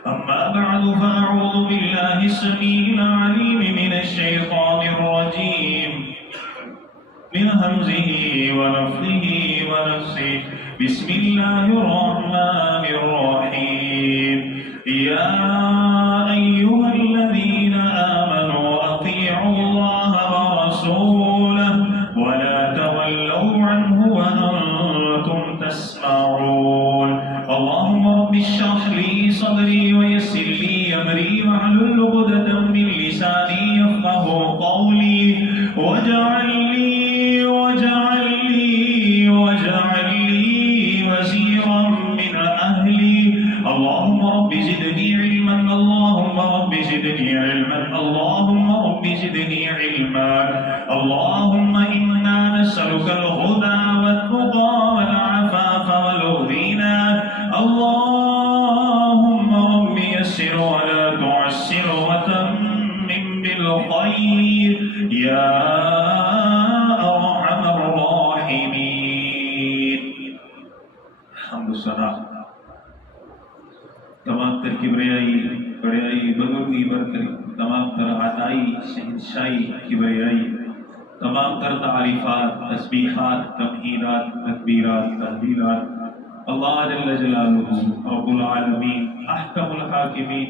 أما بعد فأعوذ بالله السميع العليم من الشيطان الرجيم من همزه ونفخه ونفسه بسم الله الرحمن الرحيم يا أيها الذين آمنوا أطيعوا الله ورسوله ولا تولوا عنه وأنتم تسمعون اللهم رب اشرح لي صدري ويسر لي أمري واحلل عقدة من لساني يفقهوا قولي واجعل لي وزيرا من أهلي اللهم رب زدني علما اللهم رب زدني علما اللهم رب زدني علما اللهم إنا نسألك الهدى والتقى والعفاف والغنى اللهم رب يسر ولا تعسر وتمم بالخير يا أرحم الراحمين حمد الصلاة تمام تر کبریائی بڑیائی بزرگی برتری تمام تر عطائی شہنشائی کبریائی تمام تر تعریفات تسبیحات تمہیدات تکبیرات تحلیلات اللہ جل جلالہ رب العالمین احکم الحاکمین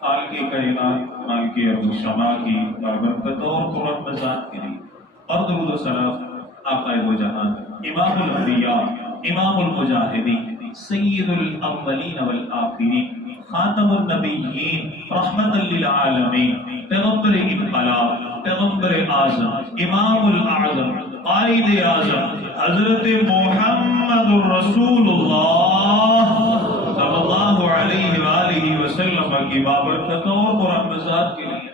خالق کائنات مالک ارض و سما کی برکت اور قرب ذات کے لیے اور درود و سلام آقا و جہان امام الانبیاء امام المجاہدین سید الاولین والآخرین خاتم النبیین رحمت للعالمین پیغمبر انقلاب پیغمبر اعظم امام الاعظم قائد اعظم حضرت محمد رسول اللہ صلی اللہ علیہ وآلہ وسلم کی بابرکت اور قرآن ذات کے لیے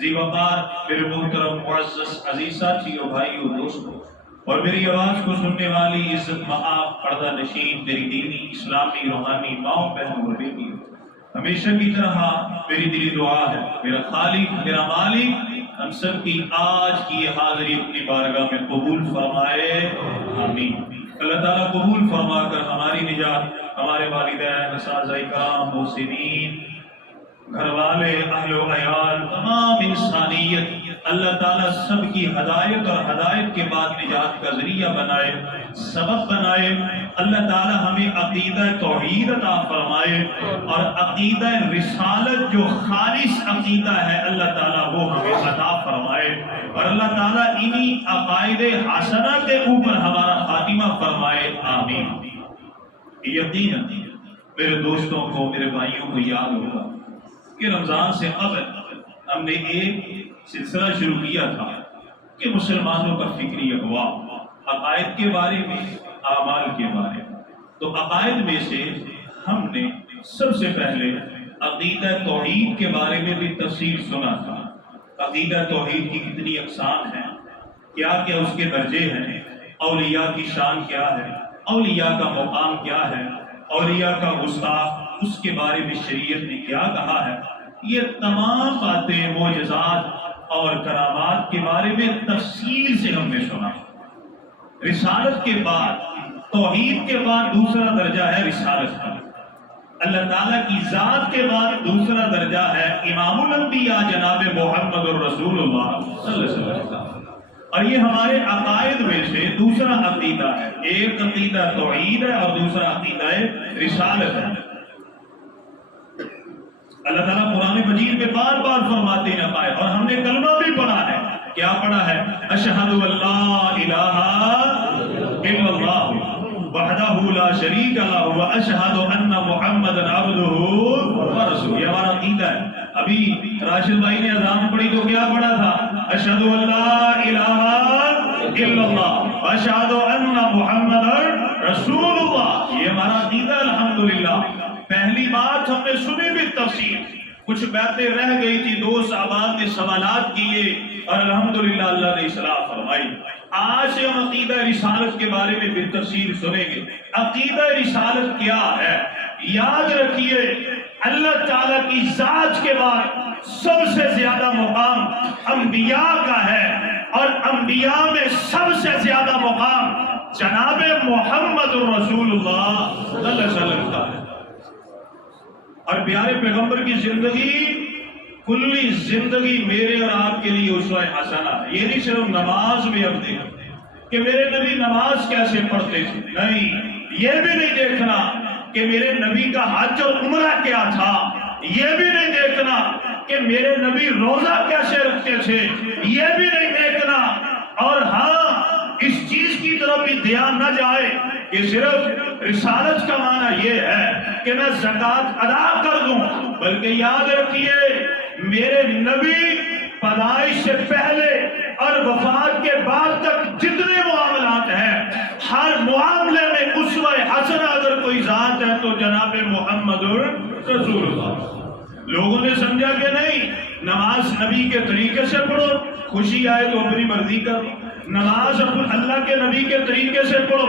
ذی وقار میرے محترم معزز عزیز ساتھیوں بھائیوں دوستوں اور میری آواز کو سننے والی عزت مآب پردہ نشین میری دینی اسلامی روحانی ماؤں بہنوں اور بیٹیوں ہمیشہ کی طرح میری دلی دعا ہے میرا خالق میرا مالک ہم سب کی آج کی حاضری اپنی بارگاہ میں قبول فرمائے آمین اللہ تعالیٰ قبول فرما کر ہماری نجات ہمارے والدین اساتذہ کرام محسنین گھر والے اہل و عیال تمام انسانیت اللہ تعالیٰ سب کی ہدایت اور ہدایت کے بعد نجات کا ذریعہ بنائے سبب بنائے اللہ تعالیٰ ہمیں عقیدہ توحید عطا فرمائے اور عقیدہ رسالت جو خالص عقیدہ ہے اللہ تعالیٰ وہ ہمیں عطا فرمائے اور اللہ تعالیٰ انہی عقائد حسنہ کے اوپر ہمارا خاتمہ فرمائے آمین یقیناً میرے دوستوں کو میرے بھائیوں کو یاد ہوگا کہ رمضان سے قبل ہم نے ایک سلسلہ شروع کیا تھا کہ مسلمانوں کا فکری اغوا عقائد کے بارے میں اعمال کے بارے میں تو عقائد میں سے ہم نے سب سے پہلے عقیدہ توحید کے بارے میں بھی تفصیل سنا تھا عقیدہ توحید کی کتنی اقسام ہیں کیا کیا اس کے درجے ہیں اولیاء کی شان کیا ہے اولیاء کا مقام کیا ہے اولیاء کا گستاخ اس کے بارے میں شریعت نے کیا کہا ہے یہ تمام باتیں معجزات اور کرامات کے بارے میں تفصیل سے ہم نے سنا رسالت کے بعد توحید کے بعد دوسرا درجہ ہے رسالت کا اللہ تعالیٰ کی ذات کے بعد دوسرا درجہ ہے امام الانبیاء جناب محمد الرسول اللہ صلی اللہ علیہ وسلم اور یہ ہمارے عقائد میں سے دوسرا عقیدہ ہے ایک عقیدہ توحید ہے اور دوسرا عقیدہ رسالت ہے اللہ تعالیٰ قرآن مجید میں بار بار فرماتے ہیں عقائد اور ہم نے کلمہ بھی پڑھا ہے کیا پڑھا ہے اشہد ان لا الہ الا اللہ وحدہ لا شریک لہ واشہد ان محمدا عبدہ ورسولہ یہ ہمارا عقیدہ ہے ابھی راشد بھائی نے اذان پڑھی تو کیا پڑھا تھا اشہد ان لا الہ الا اللہ واشہد ان محمدا رسول اللہ یہ ہمارا عقیدہ الحمدللہ پہلی بات ہم نے سنی بھی تفصیل کچھ باتیں رہ گئی تھی دوست آباد نے سوالات کیے اور الحمدللہ اللہ نے اصلاح فرمائی آج سے ہم عقیدہ رسالت کے بارے میں بھی تفصیل سنیں گے عقیدہ رسالت کیا ہے یاد رکھیے اللہ تعالیٰ کی ذات کے بعد سب سے زیادہ مقام انبیاء کا ہے اور انبیاء میں سب سے زیادہ مقام جناب محمد رسول اللہ صلی اللہ علیہ وسلم کا ہے اور پیارے پیغمبر کی زندگی، کلی زندگی میرے اور آپ کے لیے اسوہ حسنہ ہے۔ یہ نہیں صرف نماز میں اب دیکھتے کہ میرے نبی نماز کیسے پڑھتے تھے، نہیں، یہ بھی نہیں دیکھنا کہ میرے نبی کا حج اور عمرہ کیا تھا، یہ بھی نہیں دیکھنا کہ میرے نبی روزہ کیسے رکھتے تھے، یہ بھی نہیں دیکھنا۔ اور ہاں، اس چیز کی طرف بھی دھیان نہ جائے کہ صرف رسالت کا معنی یہ ہے کہ میں زکوٰۃ ادا کر دوں، بلکہ یاد رکھیے میرے نبی پیدائش سے پہلے اور وفات کے بعد تک جتنے معاملات ہیں، ہر معاملے میں اسوہ حسنہ اگر کوئی ذات ہے تو جناب محمد رسول اللہ۔ لوگوں نے سمجھا کہ نہیں، نماز نبی کے طریقے سے پڑھو، خوشی آئے تو اپنی مرضی کرو، نماز اللہ کے نبی کے طریقے سے پڑھو،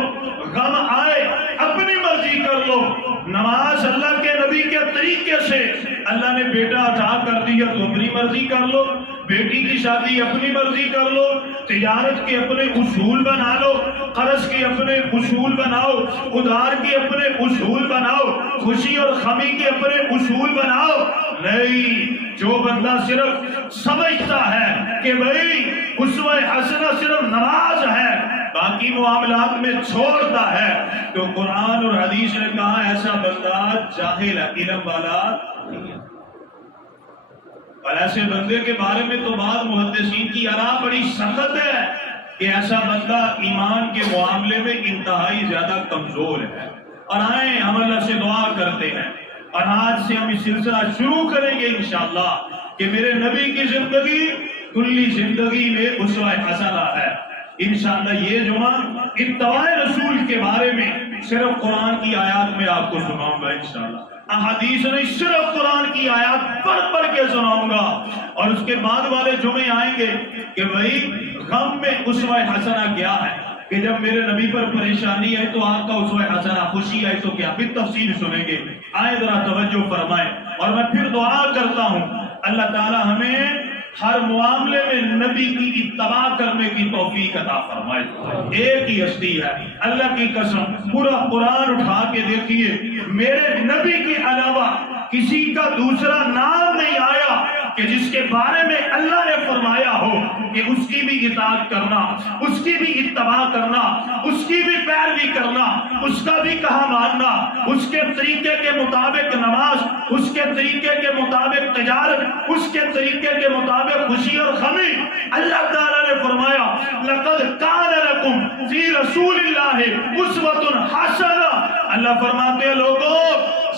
غم آئے اپنی مرضی کر لو، نماز اللہ کے نبی کے طریقے سے، اللہ نے بیٹا عطا کر دیا تو اپنی مرضی کر لو، بیٹی کی شادی اپنی مرضی کر لو، تجارت کے اپنے اصول بنا لو، قرض کے اپنے اصول بناؤ، ادھار کے اپنے اصول بناؤ، خوشی اور غمی کے اپنے اصول بناؤ۔ نہیں، جو بندہ صرف سمجھتا ہے کہ بھئی اسوہ حسنہ صرف نماز ہے، باقی معاملات میں چھوڑتا ہے، تو قرآن اور حدیث نے کہا ایسا بندہ جاہل ہے، علم والا نہیں ہے۔ اور ایسے بندے کے بارے میں تو بعض محدثین کی آراء بڑی سخت ہے کہ ایسا بندہ ایمان کے معاملے میں انتہائی زیادہ کمزور ہے۔ اور آئیں ہم اللہ سے دعا کرتے ہیں، اور آج سے ہم یہ سلسلہ شروع کریں گے انشاءاللہ کہ میرے نبی کی زندگی کلی زندگی میں اسوہ حسنہ ہے۔ انشاءاللہ یہ جمعہ اتباع رسول کے بارے میں صرف قرآن کی آیات میں آپ کو سناؤں گا انشاءاللہ، احادیث نہیں، صرف قرآن کی آیات پڑھ کے سناؤں گا۔ اور اس کے بعد والے جمعے آئیں گے کہ بھئی غم میں اسوہ حسنہ کیا ہے، کہ جب میرے نبی پر پریشانی آئی تو آپ کا اسوہ حسنہ، خوشی آئی تو کیا، پھر تفصیل سنیں گے۔ آئے ذرا توجہ فرمائیں، اور میں پھر دعا کرتا ہوں اللہ تعالی ہمیں ہر معاملے میں نبی کی اتباع کرنے کی توفیق عطا فرمائے۔ ایک ہی ہستی ہے، اللہ کی قسم، پورا قرآن اٹھا کے دیکھیے، میرے نبی کے علاوہ کسی کا دوسرا نام نہیں آیا کہ جس کے بارے میں اللہ نے فرمایا ہو کہ اس کی بھی اطاعت کرنا، اس کی بھی اتباع کرنا، اس کی بھی پیروی کرنا، اس کا بھی کہا ماننا، اس کے طریقے کے مطابق نماز، اس کے طریقے کے مطابق تجارت، اس کے طریقے کے مطابق خوشی اور غمی۔ اللہ تعالیٰ نے فرمایا لَقَدْ كَانَ لَكُمْ فِي رَسُولِ اللَّهِ أُسْوَةٌ حَسَنَةٌ۔ اللہ فرماتے ہیں لوگوں،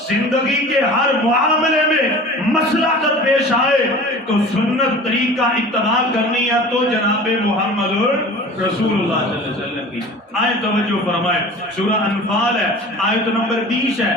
زندگی کے ہر معاملے میں مسئلہ جب پیش آئے تو سنت طریقہ اتباع کرنی ہے تو جناب محمد رسول اللہ صلی اللہ علیہ وسلم کی۔ آیت توجہ فرمائے، سورہ انفال ہے، آیت نمبر 20 ہے۔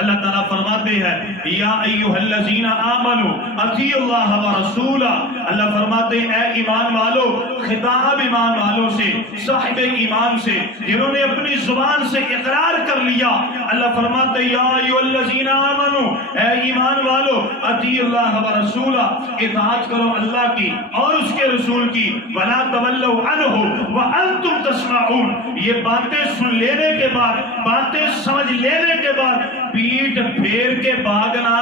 اللہ تعالیٰ فرماتے ہیں یا ایھا الذین آمنوا اطیعوا اللہ ورسولہ۔ اللہ فرماتے ہیں اے ایمان والو، خطاب ایمان والوں سے، صاحب ایمان سے، جنہوں نے اپنی زبان سے اقرار کر لیا۔ اللہ فرماتے ہیں یا ایھا الذین آمنوا، اے ایمان والو، اطیعوا اللہ ورسولہ، اطاعت کرو اللہ کی اور اس کے رسول کی، ولا تولوا عنہ وانتم تسمعون۔ یہ باتیں سن لینے کے بعد، باتیں سمجھ لینے کے بعد پیٹ پھیر کے بھاگنا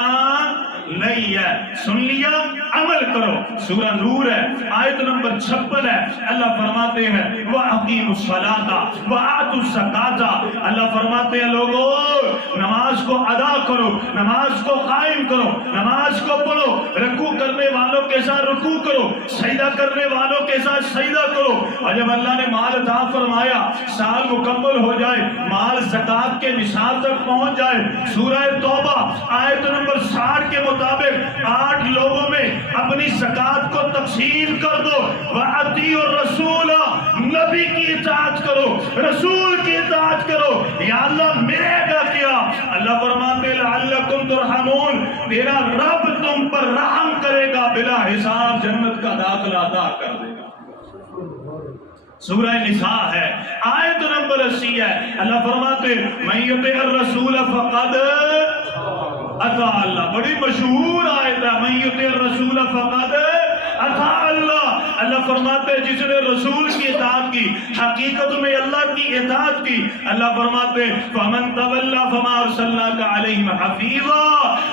نہیں ہے، سن لیا عمل کرو۔ سورہ نور ہے، آیت نمبر 56 ہے۔ اللہ فرماتے ہیں وَأَقِيمُوا الصَّلَاةَ وَآتُوا الزَّكَاةَ۔ اللہ فرماتے ہیں لوگوں نماز کو ادا کرو، نماز کو قائم کرو، نماز کو پڑھو، رکوع کرنے والوں کے ساتھ رکوع کرو، سجدہ کرنے والوں کے ساتھ سجدہ کرو۔ اور جب اللہ نے مال عطا فرمایا، سال مکمل ہو جائے، مال زکوٰۃ کے نصاب تک پہنچ جائے، سورہ توبہ آیت نمبر 60 کے مطابق 8 لوگوں میں اپنی زکوٰۃ کو تقسیم کر دو۔ وَأَطِیعُوا الرَّسُولَ، نبی کی اطاعت کرو، رسول کی اطاعت کرو۔ یا اللہ میرے گا کیا؟ اللہ فرماتے لعلکم ترحمون، تیرا رب تم پر رحم کرے گا، بلا حساب جنت کا داخلہ عطا کر دے گا۔ سورہ نساء ہے، آیت نمبر 80 ہے۔ اللہ فرماتے من یطع الرسول فقد اطاع اللہ، بڑی مشہور آیت ہے، من یطع الرسول فقد اطاع اللہ۔ اللہ فرماتے ہیں جس نے رسول کی اطاعت کی حقیقت میں اللہ کی اطاعت کی، اللہ فرماتے ہیں فمن تولی فما ارسلناک علیہم حفیظا،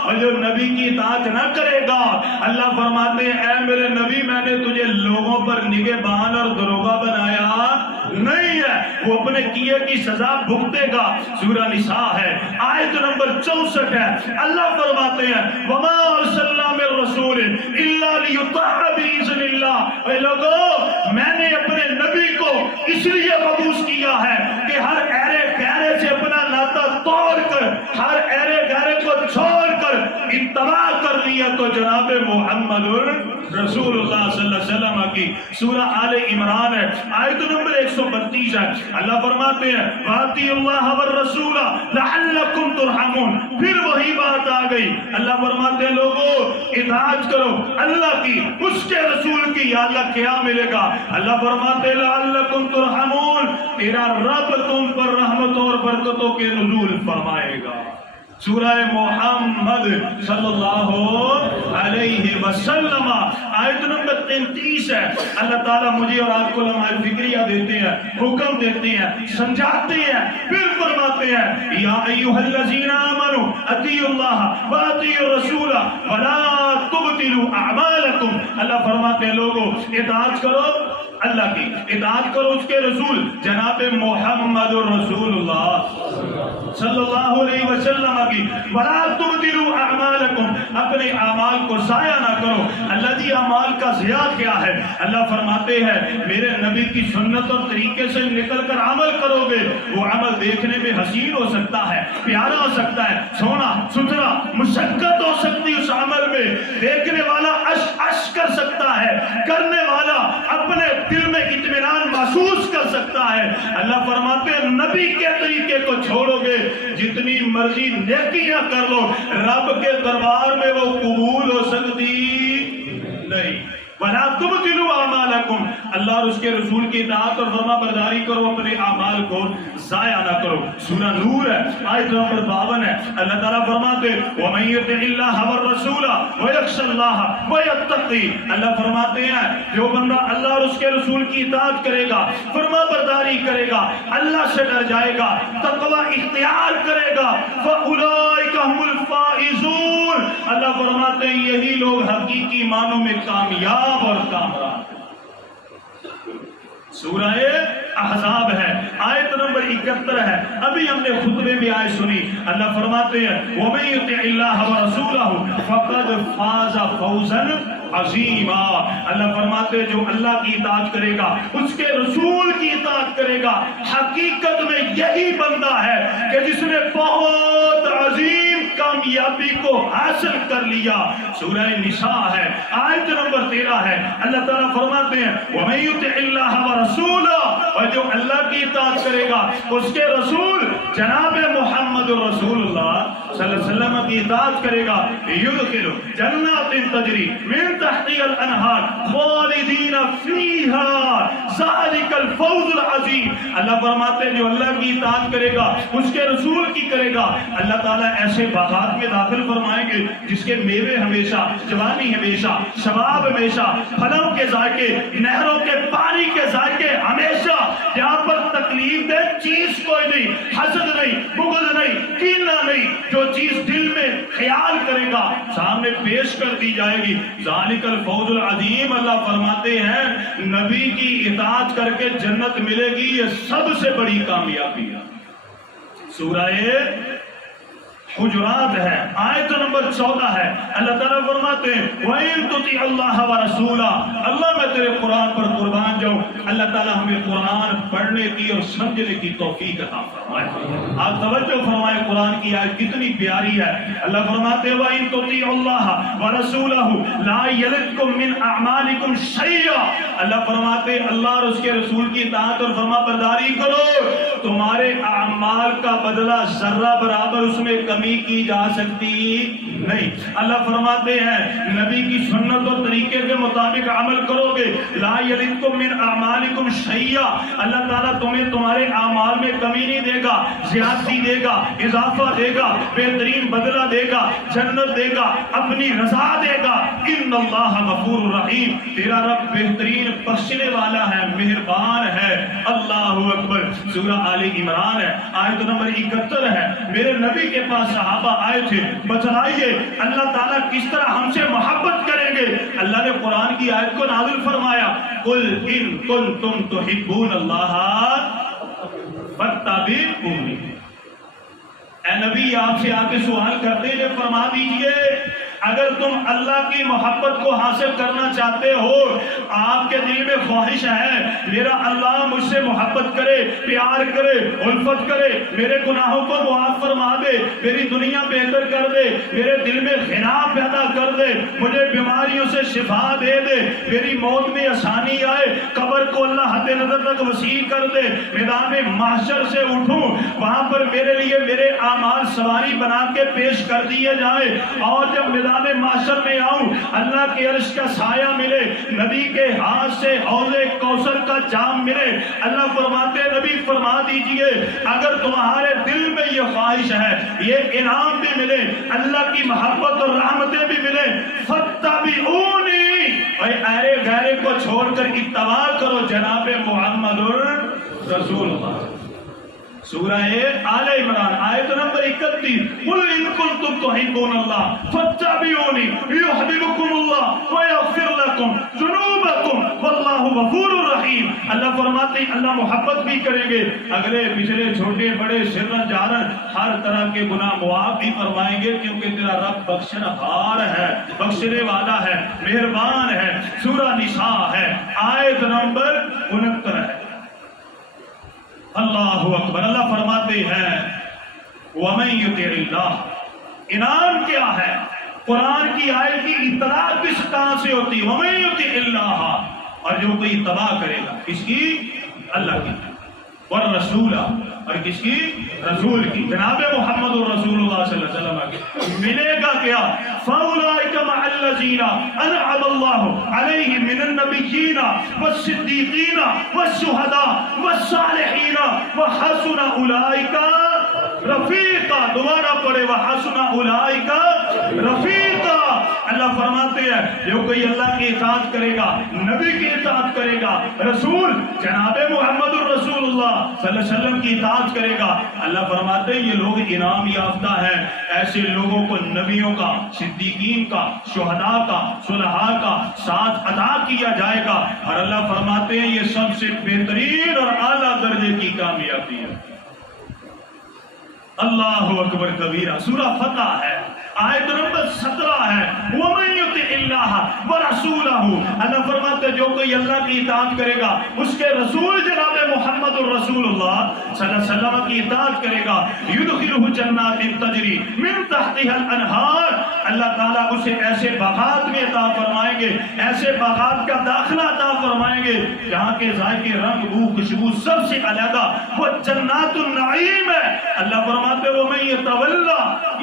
اور جو نبی کی اطاعت نہ کرے گا اللہ فرماتے ہیں اے میرے نبی میں نے تجھے لوگوں پر نگہبان اور دروغہ بنایا نہیں ہے، وہ اپنے کیے کی سزا بھگتے گا۔ سورہ نساء ہے آیت نمبر 64 ہے، اللہ فرماتے ہیں وما ارسلنا من رسول الا لیطاع باذن اللہ، اے لوگوں میں نے اپنے نبی کو اس لیے مبعوث کیا ہے کہ ہر ایرے گہرے سے اپنا ناطہ توڑ کر، ہر ایرے گہرے کو چھوڑ کر اتباع کر لیا تو جناب محمد رسول اللہ صلی اللہ علیہ وسلم کی سورہ آل عمران ہے آیت نمبر 132 ہے، اللہ فرماتے ہیں وَأَطِیعُوا اللَّهَ وَالرَّسُولَ لَعَلَّكُمْ تُرْحَمُونَ، پھر وہی بات آ گئی، اللہ فرماتے ہیں لوگوں اطاعت کرو اللہ کی، اس کے رسول کی، یا اللہ کیا ملے گا؟ اللہ فرماتے ہیں لَعَلَّكُمْ تُرْحَمُونَ، تیرا رب تم پر رحمتوں اور برکتوں کے نزول فرمائے گا۔ سورہ محمد صلی اللہ علیہ وسلم آیت نمبر 33 ہے، اللہ تعالیٰ مجھے اور آپ کو لمحہ فکریہ دیتے ہیں، حکم دیتے ہیں، سمجھاتے ہیں، پھر فرماتے ہیں یا ایھا الذین آمنوا اطیعوا اللہ واطیعوا الرسول ولا تبطلوا اعمالکم، اللہ فرماتے ہیں لوگوں اطاعت کرو اللہ کی، اطاعت کرو اس کے رسول جناب محمد رسول اللہ صلی اللہ علیہ وسلم کی، وَلَا تُبْدِلُوا أَعْمَالَكُمْ، اپنے اعمال کو ضائع نہ کرو۔ اللہ دی اعمال کا ضیاع کیا ہے؟ اللہ فرماتے ہیں میرے نبی کی سنت اور طریقے سے نکل کر عمل کرو گے، وہ عمل دیکھنے میں حسین ہو سکتا ہے، پیارا ہو سکتا ہے، سونا ستھرا، مشقت ہو سکتی اس عمل میں، دیکھنے والا اش کر سکتا ہے، کرنے والا اپنے دل میں اطمینان محسوس کر سکتا ہے۔ اللہ فرماتے ہیں نبی کے طریقے کو چھوڑو گے جتنی مرضی نیکیاں کر لو رب کے دربار میں وہ قبول ہو سکتی نہیں۔ وَلَا تُبْطِلُوا أَعْمَالَكُمْ، اللہ اور اس کے رسول کی اطاعت اور فرما برداری کرو، اپنے اعمال کو ضائع نہ کرو۔ سورہ نور ہے آیت نمبر 52 ہے، اللہ تعالیٰ فرماتے وَمَن يُطِعِ اللَّهَ وَالرَّسُولَ وَيَخْشَ اللَّهَ وَيَتَّقِ، اللہ فرماتے ہیں جو بندہ اللہ اور اس کے رسول کی اطاعت کرے گا، فرما برداری کرے گا، اللہ سے ڈر جائے گا، تقوی اختیار کرے گا، فَأُولَئِكَ هُمُ الْفَائِزُونَ، اللہ فرماتے ہیں یہی لوگ حقیقی معنوں میں کامیاب اور کامران۔ سورہ احزاب ہے آیت نمبر 71 ہے، ابھی ہم نے خطبے میں آیت سنی، اللہ فرماتے ہیں وَمَن يُطِعِ اللَّهَ وَرَسُولَهُ فَقَدْ فَازَ فَوْزًا عظیما، اللہ فرماتے ہیں جو اللہ کی اطاعت کرے گا، اس کے رسول کی اطاعت کرے گا، حقیقت میں یہی بندہ ہے کہ جس نے بہت عظیم کامیابی کو حاصل کر لیا۔ سورہ نساء ہے آیت نمبر 13 ہے، اللہ تعالیٰ فرماتے ہیں وَمَن يُطِعِ اللَّهَ وَرَسُولَهُ، اور جو اللہ کی اطاعت کرے گا، اس کے رسول جناب محمد رسول اللہ صلی اللہ علیہ وسلم کی اطاعت کرے گا، يُدْخِلُ جنات تجری من تحتها الانہار خالدین فیہا ذالک الفوز العظیم، اللہ فرماتے ہیں جو اللہ کی اطاعت کرے گا، اس کے رسول کی کرے گا، اللہ تعالیٰ ایسے باغات میں داخل فرمائیں گے جس کے میوے ہمیشہ، جوانی ہمیشہ، شباب ہمیشہ، پھلوں کے ذائقے، نہروں کے پانی کے ذائقے ہمیشہ، یہاں پر تکلیف دہ چیز کوئی نہیں، حسد نہیں، بغض نہیں، کینہ نہیں، جو چیز دل میں خیال کرے گا سامنے پیش کر دی جائے گی۔ ذالک الفوز العظیم، اللہ فرماتے ہیں نبی کی اطاعت کر کے جنت ملے گی، یہ سب سے بڑی کامیابی ہے۔ سورہ حجرات ہے آیت نمبر 14 ہے، اللہ تعالیٰ فرماتے ہیں وَإِن تُطِعِ اللَّهَ وَرَسُولَهُ، اللہ میں تیرے قرآن پر قربان جاؤں، اللہ تعالیٰ ہمیں قرآن پڑھنے کی اور سمجھنے کی توفیق عطا فرمائے۔ آپ توجہ فرمائے قرآن کی آیت کتنی پیاری ہے، اللہ فرماتے ہیں وَإِن تُطِعِ اللَّهَ وَرَسُولَهُ لَا يَلِتْكُم مِّنْ أَعْمَالِكُمْ شَيْئًا، اللہ فرماتے ہیں اللہ اور اس کے رسول کی اطاعت اور فرما برداری کرو، تمہارے اعمال کا بدلہ ذرہ برابر اس میں کمی کی جا سکتی نہیں۔ اللہ فرماتے ہیں نبی کی سنت اور طریقے کے مطابق عمل کرو گے، لا یلدکم من اعمالکم شیئا، اللہ تعالیٰ تمہیں تمہارے اعمال میں کمی نہیں دے دے گا، زیادتی دے گا، اضافہ دے گا، بہترین بدلہ دے گا، جنت دے گا، اپنی رضا دے گا۔ ان اللہ غفور رحیم، تیرا رب بہترین بخشنے والا ہے، مہربان ہے۔ اللہ اکبر۔ سورہ آل عمران ہے، آیت نمبر 71 ہے۔ میرے نبی کے پاس صحابہ آئے تھے، بتلائیے اللہ تعالیٰ کس طرح ہم سے محبت کریں گے؟ اللہ نے قرآن کی آیت کو نازل فرمایا، قل ان کنتم تحبون اللہ فاتبعونی۔ اے نبی، آپ سے آ کے سوال کرتے ہیں، فرما دیجئے اگر تم اللہ کی محبت کو حاصل کرنا چاہتے ہو، آپ کے دل میں خواہش ہے میرا اللہ مجھ سے محبت کرے، پیار کرے، الفت کرے، میرے گناہوں کو معاف فرما دے، میری دنیا بہتر کر دے، میرے دل میں غنا پیدا کر دے، مجھے بیماریوں سے شفا دے دے، میری موت میں آسانی آئے، قبر کو اللہ حد نظر تک وسیع کر دے، میدان محشر سے اٹھوں، وہاں پر میرے لیے میرے اعمال سواری بنا کے پیش کر دیے جائیں، اور جب میدان محشر میں آؤں اللہ کے عرش کا سایہ ملے، نبی کے ہاتھ سے حوض کوثر کا جام ملے۔ اللہ فرماتے، نبی فرما دیجئے اگر تمہارے دل میں یہ خواہش ہے، یہ انعام بھی ملے، اللہ کی محبت اور رحمتیں بھی ملے، فاتبعونی، ارے غیرے کو چھوڑ کر اتباع کرو جناب محمد رسول اللہ۔ سورہ آل عمران آیت نمبر 31، قل ان کنتم تحبون اللہ فاتبعونی یحببکم اللہ ویغفر لکم ذنوبکم واللہ غفور رحیم۔ اللہ فرماتے ہیں اللہ محبت بھی کریں گے، اگلے پچھلے چھوٹے بڑے سرن جارن ہر طرح کے گناہ معاف بھی فرمائیں گے، کیونکہ تیرا رب بخشنہار ہے، بخشنے والا ہے، مہربان ہے۔ سورہ نساء ہے، آیت نمبر 69 ہے۔ اللہ اکبر۔ اللہ فرماتے ہیں وَمَن يُطِعِ اللَّهَ، انعام کیا ہے؟ قرآن کی آیت کی اطلاع کس طرح سے ہوتی ہے؟ وَمَن يُطِعِ اللَّهَ، اور جو کوئی اتباع کرے گا، کس کی؟ اللہ کی، والرسول، اور کس کی؟ رسول کی، جناب محمد رسول اللہ صلی اللہ علیہ وسلم کی۔ ملے گا کیا؟ فَأُولَٰئِكَ مَعَ الَّذِينَ أَنْعَمَ اللَّهُ عَلَيْهِم مِّنَ النَّبِيِّينَ وَالصِّدِّيقِينَ وَالشُّهَدَاءِ وَالصَّالِحِينَ وَحَسُنَ أُولَٰئِكَ رفیقا۔ دوبارہ پڑھے، وَحَسُنَ أُولَٰئِكَ رفیقا۔ اللہ فرماتے ہیں جو کوئی اللہ کی اطاعت کرے گا، نبی کی اطاعت کرے گا، رسول جناب محمد الرسول اللہ صلی اللہ علیہ وسلم کی اطاعت کرے گا، اللہ فرماتے ہیں یہ لوگ انعام یافتہ ہیں۔ ایسے لوگوں کو نبیوں کا، صدیقین کا، شہداء کا، صلحاء کا ساتھ عطا کیا جائے گا، اور اللہ فرماتے ہیں یہ سب سے بہترین اور اعلیٰ درجے کی کامیابی ہے۔ اللہ اکبر کبیرہ۔ سورہ فتح ہے، آیت نمبر 17 ہے، وَمَن يُطِعِ اللَّهَ وَرَسُولَهُ، اللہ فرماتے جو کوئی اللہ کی اطاعت کرے گا، اس کے رسول جناب محمد الرسول اللہ صلی اللہ علیہ وسلم کی اطاعت کرے گا، يُدْخِلُهُ جَنَّاتٍ تَجْرِي مِن تَحْتِهَا الْأَنْهَارُ، اللہ تعالیٰ اسے ایسے باغات میں عطا فرمائیں گے، ایسے باغات کا داخلہ عطا فرمائیں گے جہاں کے ذائقے، رنگ، بو، خوشبو سب سے علیحدہ، وہ جنات النعیم ہے۔ اللہ فرماتے وَمَن يَتَوَلَّ،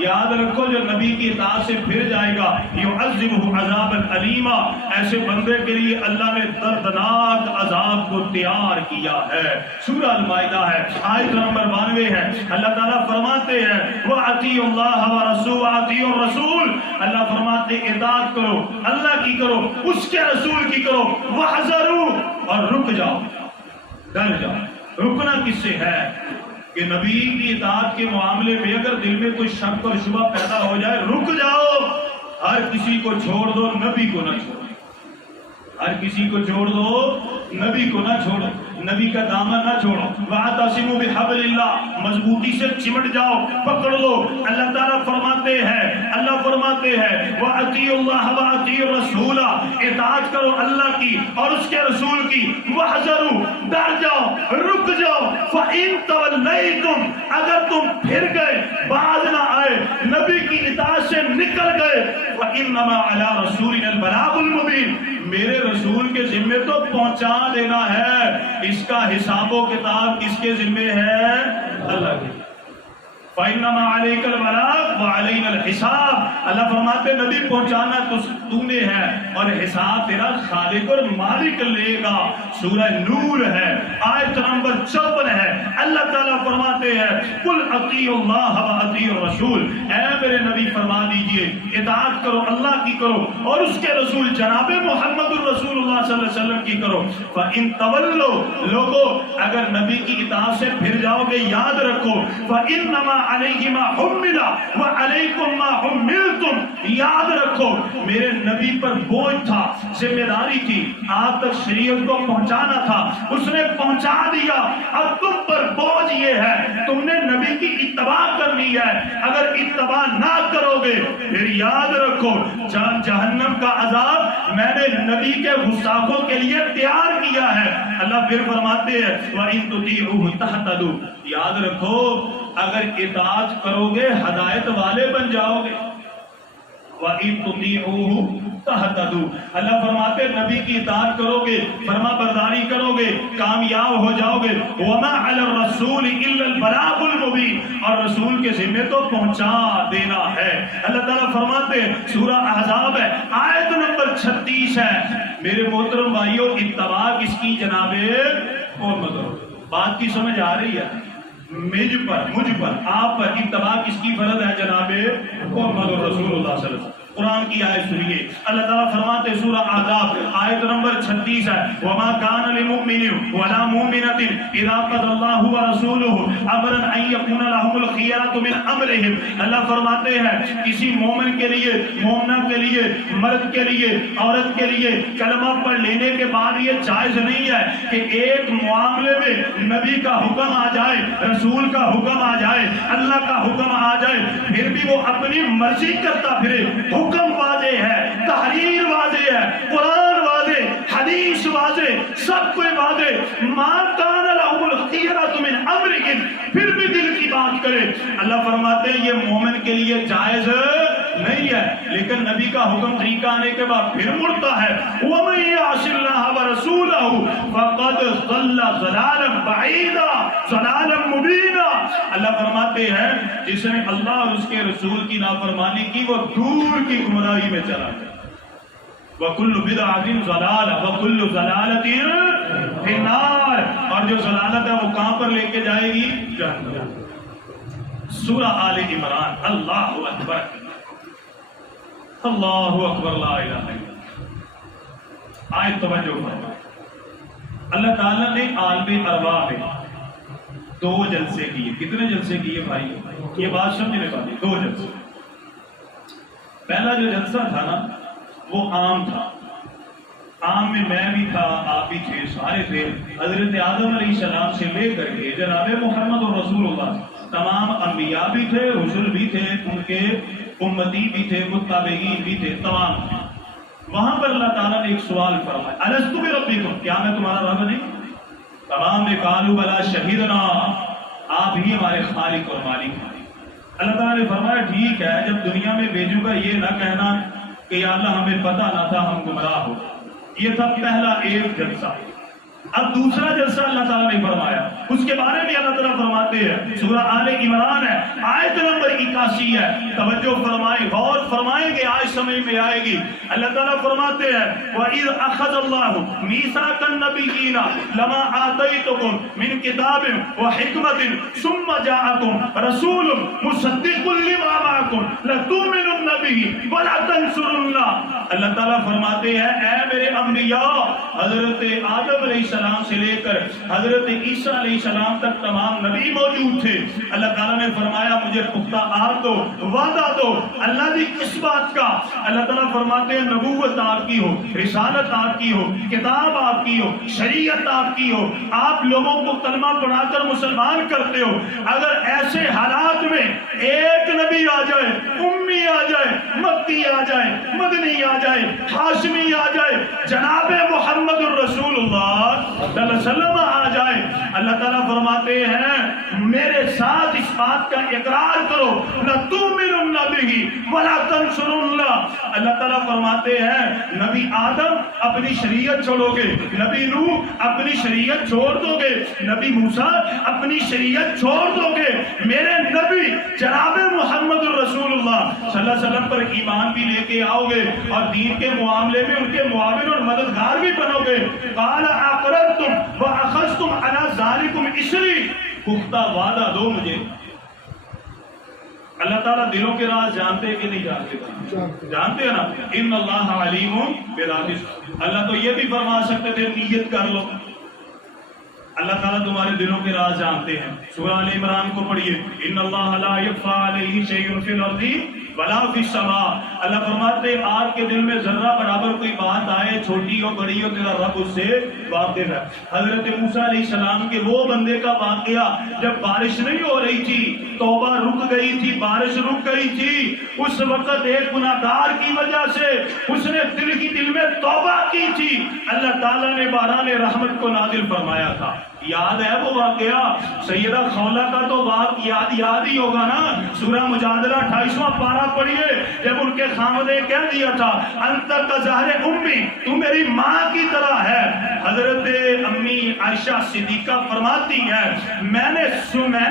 یاد رکھو جو نبی کی اطاعت سے پھر جائے گا، يُعَذِّبُهُ عَذَابًا أَلِيمًا، ایسے بندے کے لیے اللہ نے دردناک عذاب کو تیار کیا ہے۔ سورہ المائدہ ہے، آیت نمبر 92 ہے، اللہ تعالیٰ فرماتے ہیں وَأَطِيعُوا اللَّهَ وَرَسُولَهُ وَأَطِيعُوا الرَّسُولَ، اللہ فرماتے اطاعت کرو، اللہ کی کرو، اس کے رسول کی کرو، وَاحْذَرُوا، اور رک جاؤ، ڈر جاؤ۔ رکنا کس سے ہے؟ کہ نبی کی اطاعت کے معاملے میں اگر دل میں کوئی شک اور شبہ پیدا ہو جائے، رک جاؤ، ہر کسی کو چھوڑ دو، نبی کو نہ چھوڑو، ہر کسی کو چھوڑ دو، نبی کو نہ چھوڑو، نبی کا دامن نہ چھوڑو۔ وَاعْتَصِمُوا بِحَبْلِ اللَّهِ، مضبوطی سے چمٹ جاؤ، پکڑ لو۔ اللہ تعالیٰ فرماتے ہیں وَأَطِيعُوا اللَّهَ وَأَطِيعُوا الرَّسُولَ، اطاعت کرو اللہ کی اور اس کے رسول کی، وَاحْذَرُوا، ڈر جاؤ، رک جاؤ، فَإِن تَوَلَّيْتُمْ، اگر تم پھر گئے، باز نہ آئے، نبی کی اطاعت سے نکل گئے، فَإِنَّمَا عَلَىٰ رَسُولِنَا الْبَلَاغُ الْمُبِينُ، میرے رسول کے ذمے تو پہنچا دینا ہے، اس کا حساب و کتاب کس کے ذمے ہے؟ اللہ کے۔ فَإِنَّمَا عَلَيْكَ الْبَلَاغُ وَعَلَيْنَا الْحِسَابُ. اللہ فرماتے نبی پہنچانا تو نے ہے اور حساب تیرا خالق اور مالک لے گا. سورہ نور ہے، آیت نمبر 54 ہے. اللہ تعالیٰ فرماتے ہیں قُلْ اطیعوا اللَّهَ وَاطیعوا الرَّسُولَ. اے میرے نبی فرما دیجئے اطاعت کرو اللہ کی کرو اور اس کے رسول جناب محمد الرسول اللہ صلی اللہ علیہ وسلم کی کرو. فَإِن تَوَلُّوا. لوگو اگر نبی کی اطاعت سے پھر جاؤ گے یاد رکھو فَإِنَّمَا عَلَيْهِ مَا حُمِّلَ وَعَلَيْكُمْ مَا حُمِّلْتُمْ. یاد رکھو میرے نبی پر بوجھ تھا، ذمہ داری تھی، آپ تک شریعت کو پہنچانا تھا، اس نے پہنچا دیا. اب تم پر بوجھ یہ ہے تم نے نبی کی اتباع کرنی ہے. اگر اتباع نہ کرو گے پھر یاد رکھو جہنم کا عذاب میں نے نبی کے گستاخوں کے لیے تیار کیا ہے. اللہ پھر فرماتے ہیں وَإِن تُطِيعُوهُ تَهْتَدُوا. یاد رکھو اگر اطاعت کرو گے ہدایت والے بن جاؤ گے. وَإِن تُطِيعُوهُ تَهْتَدُوا. اللہ فرماتے نبی کی اطاعت کرو گے، فرما برداری کرو گے، کامیاب ہو جاؤ گے. وَمَا عَلَى الرَّسُولِ إِلَّا الْبَلَاغُ الْمُبِينُ. اور رسول کے ذمہ تو پہنچا دینا ہے. اللہ تعالیٰ فرماتے سورہ احزاب ہے، آیت نمبر 36 ہے. میرے محترم بھائیو اتباع کس کی جناب محمد. بات کی سمجھ آ رہی ہے؟ مجھ پر آپ پر اتباع کس کی فرض ہے جناب محمد رسول اللہ صلی اللہ علیہ وسلم. قرآن کی آیت سنیے. اللہ تعالیٰ فرماتے سورہ احزاب آیت نمبر 36 ہے وَمَا كَانَ لِمُؤْمِنٍ وَلَا مُؤْمِنَةٍ إِذَا قَضَى اللَّهُ وَرَسُولُهُ أَمْرًا أَن يَكُونَ لَهُمُ الْخِيَرَةُ مِنْ أَمْرِهِمْ. اللہ فرماتے ہیں کسی مومن کے لیے، مومنہ کے لیے، مرد کے لیے، عورت کے لیے کلمہ پڑھ لینے کے بعد یہ جائز نہیں ہے کہ ایک معاملے میں نبی کا حکم آ جائے، رسول کا حکم آ جائے، اللہ کا حکم آ جائے پھر بھی وہ اپنی مرضی کرتا پھرے. حکم واضح ہے، تحریر واضح ہے، قرآن واضح، حدیث واضح، سب کوئی واضح. ما کان لهم الخیرۃ من امرهم. پھر بھی دل کی بات کرے. اللہ فرماتے ہیں یہ مومن کے لیے جائز نہیں ہے، لیکن نبی کا حکم طریقہ آنے کے بعد پھر مڑتا ہے. وَمَن يَعْصِ اللَّهَ وَرَسُولَهُ فَقَدْ ضَلَّ ضَلَالًا بَعِيدًا ضَلَالًا مُبِينًا. اللہ فرماتے ہیں جس نے اللہ اور اس کے رسول کی نافرمانی کی وہ دور کی گمراہی میں چلا گیا. وَكُلُّ بِدْعَةٍ ضَلَالَةٍ وَكُلُّ ضَلَالَةٍ فِي النَّارِ. اور جو ضلالت ہے وہ کہاں پر لے کے جائے گی؟ جہنم. سورہ آل عمران. اللہ اکبر اللہ اکبر لا الہ الا اللہ. آیت توجہ فرمائیں. اللہ تعالیٰ نے عالم ارواح میں 2 جلسے کیے. کتنے جلسے کیے بھائی؟ یہ بات سمجھنے والی. 2 جلسے. پہلا جو جلسہ تھا نا وہ عام تھا. عام میں میں بھی تھا، آپ بھی تھے، سارے تھے. حضرت آدم علیہ السلام سے لے کر کے جناب محمد رسول اللہ تمام انبیاء بھی تھے، رسول بھی تھے، ان کے امتی بھی تھے، متابعین بھی تھے، تمام تھے. وہاں پر اللہ تعالیٰ نے ایک سوال فرمایا الست بربکم. کیا میں تمہارا رب نہیں؟ تمام نے قالوا بلا شہیدنا. آپ ہی ہمارے خالق اور مالک ہیں. اللہ تعالیٰ نے فرمایا ٹھیک ہے، جب دنیا میں بھیجوں گا یہ نہ کہنا کہ یا اللہ ہمیں پتہ نہ تھا ہم گمراہ ہو. یہ تھا پہلا ایک جلسہ. اب دوسرا جلسہ اللہ تعالیٰ نے فرمایا، اس کے بارے میں اللہ تعالیٰ فرماتے ہیں سورہ آل عمران ہے، آیت نمبر 81 ہے. توجہ فرمائیں، غور فرمائیں گے، آج سمجھ میں آئے گی. اللہ تعالیٰ فرماتے ہیں وَإِذْ أَخَذَ اللَّهُ مِيثَاقَ النَّبِيِّينَ لَمَا آتَيْتُكُم مِّن كِتَابٍ وَحِكْمَةٍ ثُمَّ جَاءَكُم رَّسُولٌ مُصَدِّقٌ لِّمَا مَعَكُمْ لَتُؤْمِنُنَّ بِهِ وَلَتَنصُرُنَّهُ. اللہ تعالیٰ فرماتے ہیں اے میرے انبیاء، حضرت آدم علیہ السلام سے لے کر حضرت عیسیٰ علیہ السلام تک تمام نبی موجود تھے. اللہ تعالیٰ نے فرمایا مجھے پختہ آر دو، وعدہ دو. اللہ بھی کس بات کا؟ اللہ تعالیٰ فرماتے ہیں نبوت آپ کی ہو، رسالت آپ کی ہو، کتاب آپ کی ہو، شریعت آپ کی ہو، آپ لوگوں کو کلمہ پڑھا کر مسلمان کرتے ہو. اگر ایسے حالات میں ایک نبی آ جائے، امی آ جائے، مکی آ جائے، مدنی آ جائے، ہاشمی آ جائے، جناب محمد الرسول اللہ صلی اللہ علیہ وسلم آ جائے، اللہ تعالیٰ فرماتے ہیں میرے ساتھ اس بات کا اقرار کرو لَتُؤْمِنُنَّ به ولا تنصرن. اللہ تعالیٰ فرماتے ہیں نبی آدم اپنی شریعت چھوڑو گے, نبی نوح اپنی شریعت چھوڑ دو گے, نبی موسیٰ اپنی شریعت چھوڑ دو گے, میرے نبی جناب محمد الرسول اللہ صلی اللہ علیہ وسلم پر ایمان بھی لے کے آؤ گے اور دین کے معاملے میں ان کے معاون اور مددگار بھی بنو گے. قال اقررتم واخذتم على ذلكم اسری, پختہ وعدہ دو مجھے. اللہ تعالیٰ دلوں کے راز جانتے ہیں کہ نہیں جانتے؟ جانتے ہیں نا. ان اللہ علیم بذات الصدور. اللہ تو یہ بھی فرما سکتے تھے نیت کر لو. اللہ تعالیٰ تمہارے دلوں کے راز جانتے ہیں. سورہ آل عمران کو پڑھیے. ان اللہ لا یخفی علیہ شیء فی الارض ولا فی السماء. اللہ فرماتے ہیں آپ کے دل میں ذرہ برابر کوئی بات آئے, چھوٹی ہو بڑی ہو, تیرا رب اس سے واقف ہے. حضرت موسیٰ علیہ السلام کے وہ بندے کا واقعہ جب بارش نہیں ہو رہی تھی, توبہ رک گئی تھی, بارش رک گئی تھی, اس وقت ایک گناہگار کی وجہ سے اس نے دل میں توبہ کی تھی, اللہ تعالیٰ نے باران رحمت کو نازل فرمایا تھا. یاد ہے وہ واقعہ؟ سیدہ خولہ کا تو یاد ہی ہوگا نا. سورہ مجادلہ 28واں پارہ پڑھیے. جب ان کے خاوند نے کہہ دیا تھا انت کظہر امی, تو میری ماں کی طرح ہے. حضرت امی عائشہ صدیقہ فرماتی ہے میں نے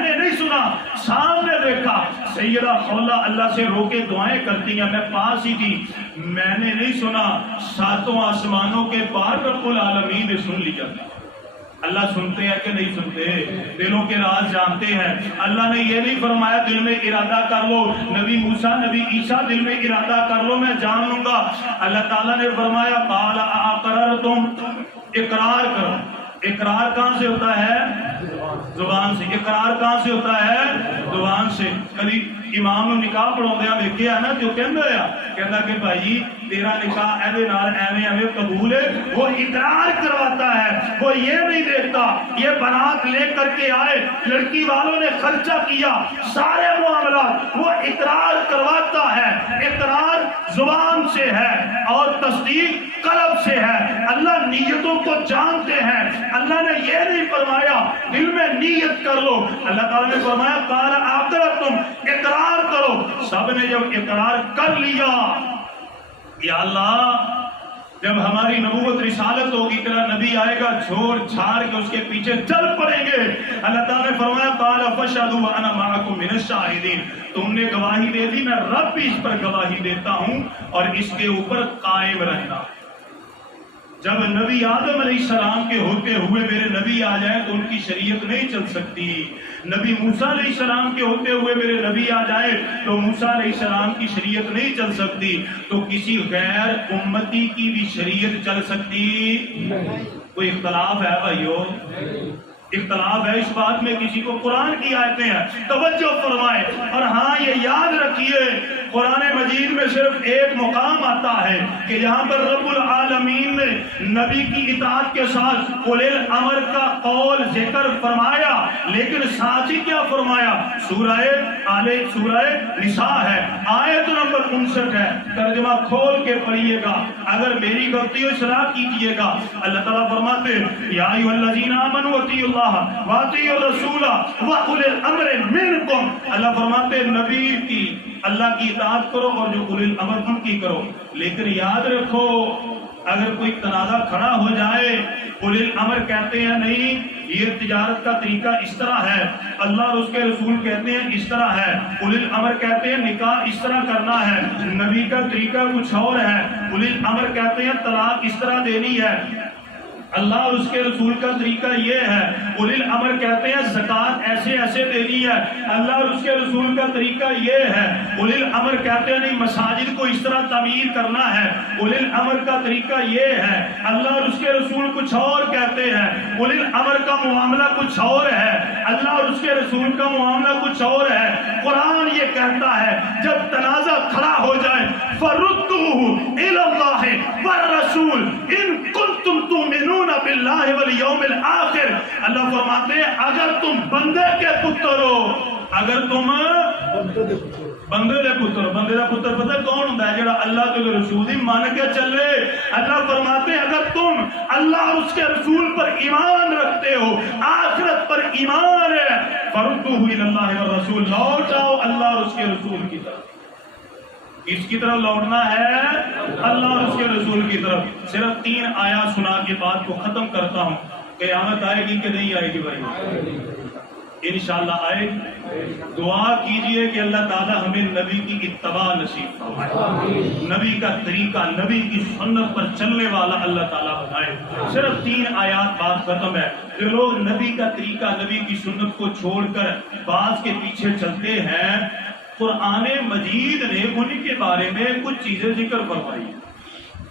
نہیں سنا, سامنے دیکھا سیدہ خولہ اللہ سے رو کے دعائیں کرتی ہیں, میں پاس ہی تھی, میں نے نہیں سنا, ساتوں آسمانوں کے پار رب العالمین نے سن لیا. اللہ سنتے ہیں کہ نہیں سنتے؟ دلوں کے راز جانتے ہیں. اللہ نے یہ نہیں فرمایا دل میں ارادہ کر لو, نبی موسیٰ نبی عیسیٰ دل میں ارادہ کر لو میں جان لوں گا. اللہ تعالیٰ نے فرمایا قال اقررتم, اقرار کرو. اقرار کہاں سے ہوتا ہے؟ زبان سے. اقرار کہاں سے ہوتا ہے؟ زبان سے. کبھی امام نو نکاح پڑھاؤندے دیکھیا نا جو کہندا کہ بھائی تیرا نکاح ایویں نال ایویں قبول ہے, وہ اقرار کرواتا ہے. وہ یہ نہیں دیکھتا یہ بارات لے کر کے آئے, لڑکی والوں نے خرچہ کیا, سارے معاملات, وہ اقرار کرواتا ہے. اقرار زبان سے ہے اور تصدیق قلب سے ہے. اللہ نیتوں کو جانتے ہیں. اللہ نے یہ نہیں فرمایا دل میں نیت کر لو. اللہ تعالیٰ نے فرمایا قال اقررتم, اقرار کرو. سب نے جب اقرار کر لیا, یا اللہ جب ہماری نبوت رسالت ہوگی تیرا نبی آئے گا, چھوڑ چھاڑ کے اس کے پیچھے چل پڑیں گے. اللہ تعالیٰ نے فرمایا قال فاشهدوا وانا معكم من الشاهدين, تم نے گواہی دے دی, میں رب بھی اس پر گواہی دیتا ہوں اور اس کے اوپر قائم رہنا. جب نبی آدم علیہ السلام کے ہوتے ہوئے میرے نبی آ جائیں تو ان کی شریعت نہیں چل سکتی. نبی موسیٰ علیہ السلام کے ہوتے ہوئے میرے نبی آ جائیں تو موسیٰ علیہ السلام کی شریعت نہیں چل سکتی. تو کسی غیر امتی کی بھی شریعت چل سکتی؟ کوئی اختلاف ہے بھائیو؟ اختلاف ہے اس بات میں. کسی کو قرآن کی آیتیں ہیں توجہ فرمائے. اور ہاں یہ یاد رکھیے قرآن مجید میں صرف ایک مقام آتا ہے کہ جہاں پر رب العالمین نے نبی کی اطاعت کے ساتھ اولی الامر کا قول ذکر فرمایا, لیکن ساتھ ہی کیا فرمایا؟ سورہ نساء ہے, آیت نمبر 59 ہے, ترجمہ کھول کے پڑھیے گا. اگر میری غلطی ہو اصلاح کیجئے گا. اللہ تعالیٰ فرماتے یا ایھا الذین آمنوا اطیعوا اللہ واطیعوا الرسول واولی الامر منکم. اللہ فرماتے نبی کی اللہ کی اطاعت کرو اور جو اولی الامر ان کی کرو. لیکن یاد رکھو اگر کوئی تنازع کھڑا ہو جائے, اولی الامر کہتے ہیں نہیں یہ تجارت کا طریقہ اس طرح ہے, اللہ اور اس کے رسول کہتے ہیں اس طرح ہے, اولی الامر کہتے ہیں نکاح اس طرح کرنا ہے, نبی کا طریقہ کچھ اور ہے, اولی الامر کہتے ہیں طلاق اس طرح دینی ہے, اللہ اور اس کے رسول کا طریقہ یہ ہے. اولی الامر کہتے ہیں زکوٰۃ ایسے ایسے دینی ہے, اللہ اور اس کے رسول کا طریقہ یہ ہے. اولی الامر کہتے ہیں نہیں مساجد کو اس طرح تعمیر کرنا ہے, اولی الامر کا طریقہ یہ ہے, اللہ اور اس کے رسول کچھ اور کہتے ہیں. اولی الامر کا معاملہ کچھ اور ہے, اللہ اور اس کے رسول کا معاملہ کچھ اور ہے. قرآن یہ کہتا ہے جب تنازع کھڑا ہو جائے فَرُدُّوهُ إِلَى اللَّهِ وَالرَّسُولِ إِن كُنتُمْ تُؤْمِنُونَ بِاللَّهِ وَالْيَوْمِ الْآخِرِ. اللہ فرماتے ہیں اگر تم بندے کے پتر ہو, اگر تم بندے دے پتر, بندے دا پتر پتہ کون ہوتا ہے؟ جڑا اللہ کے رسول ہی مان کے چلے. اللہ فرماتے ہیں اگر تم اللہ اور اس کے رسول پر ایمان رکھتے ہو, آخرت پر ایمان ہے, فَرُدُّوهُ إِلَى اللَّهِ وَالرَّسُولِ, لوٹ آؤ اللہ اور اس کے رسول کی طرف. کس کی طرف لوٹنا ہے؟ اللہ اور اس کے رسول کی طرف. صرف 3 آیات سنا کے بات کو ختم کرتا ہوں. قیامت آئے گی کہ نہیں آئے گی بھائی؟ انشاءاللہ آئے گی. دعا کیجئے کہ اللہ تعالی ہمیں نبی کی اتباع نصیب فرمائے، نبی کا طریقہ، نبی کی سنت پر چلنے والا اللہ تعالیٰ بنائے. صرف 3 آیات بات ختم ہے. جو لوگ نبی کا طریقہ، نبی کی سنت کو چھوڑ کر بعض کے پیچھے چلتے ہیں، قرآن مجید نے ان کے بارے میں کچھ چیزیں ذکر فرمائی.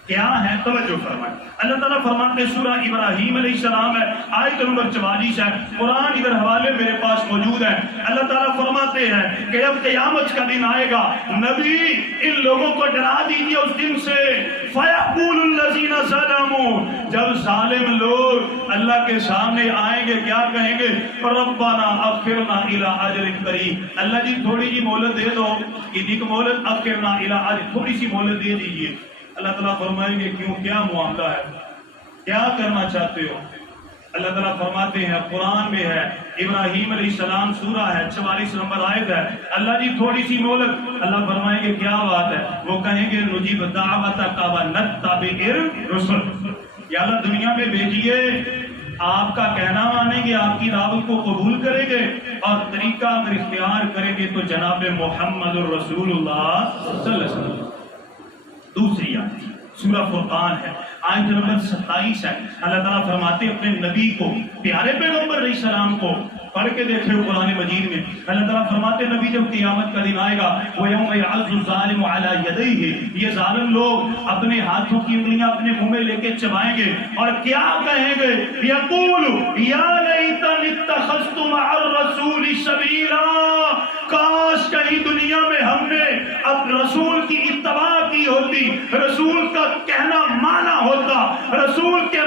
کیا ہے؟ توجہ فرمائیں. اللہ تعالیٰ فرماتے ہیں سورہ ابراہیم علیہ السلام ہے، آیت نمبر 44 ہے. قرآن ادھر حوالے میرے پاس موجود ہے. اللہ تعالیٰ فرماتے ہیں کہ جب قیامت کا دن آئے گا، نبی ان لوگوں کو ڈرا دیجیے اس دن سے. فَيَقُولُ الَّذِينَ ظَلَمُوا، جب ظالم لوگ اللہ کے سامنے آئیں گے کیا کہیں گے؟ رَبَّنَا أَخِّرْنَا إِلَىٰ أَجَلٍ قَرِيبٍ، اللہ جی تھوڑی سی مہلت دے دو. کتنی مہلت؟ أَخِّرْنَا إِلَىٰ أَجَلٍ، تھوڑی سی مہلت دے دیجیے. اللہ تعالیٰ فرمائیں گے کیوں؟ کیا معاملہ ہے؟ کیا کرنا چاہتے ہو؟ اللہ تعالیٰ فرماتے ہیں، قرآن میں ہے، ابراہیم علیہ السلام سورہ ہے، 44 نمبر آیت ہے. اللہ جی تھوڑی سی مہلت. اللہ فرمائیں گے کیا بات ہے؟ وہ کہیں گے نجیب دعوتک ونتبع الرسل، یا اللہ دنیا میں بھیجیے، آپ کا کہنا مانیں گے، آپ کی دعوت کو قبول کریں گے اور طریقہ اگر اختیار کریں گے تو جناب محمد الرسول اللہ صلی اللہ علیہ وسلم. دوسری آیت سورہ فرقان ہے، آیت نمبر 27 ہے. اللہ تعالیٰ فرماتے اپنے نبی کو، پیارے پیغمبر علیہ السلام کو، پڑھ کے دیکھے قرآن مجید میں. اللہ تعالیٰ فرماتے نبی جب قیامت کا دن آئے گا، وَيَوْمَ يَعَضُّ الظَّالِمُ عَلَىٰ يَدَيْهِ، یہ ظالم لوگ اپنے ہاتھوں کی انگلیاں اپنے منہ میں لے کے چبائیں گے اور کیا کہیں گے؟ يَقُولُ يَا لَيْتَنِي اتَّخَذْتُ مَعَ الرَّسُولِ سَبِيلًا، کاش کہیں دنیا میں ہم نے اب رسول کی اتباع کی ہوتی، رسول کا کہنا مانا ہوتا، رسول کے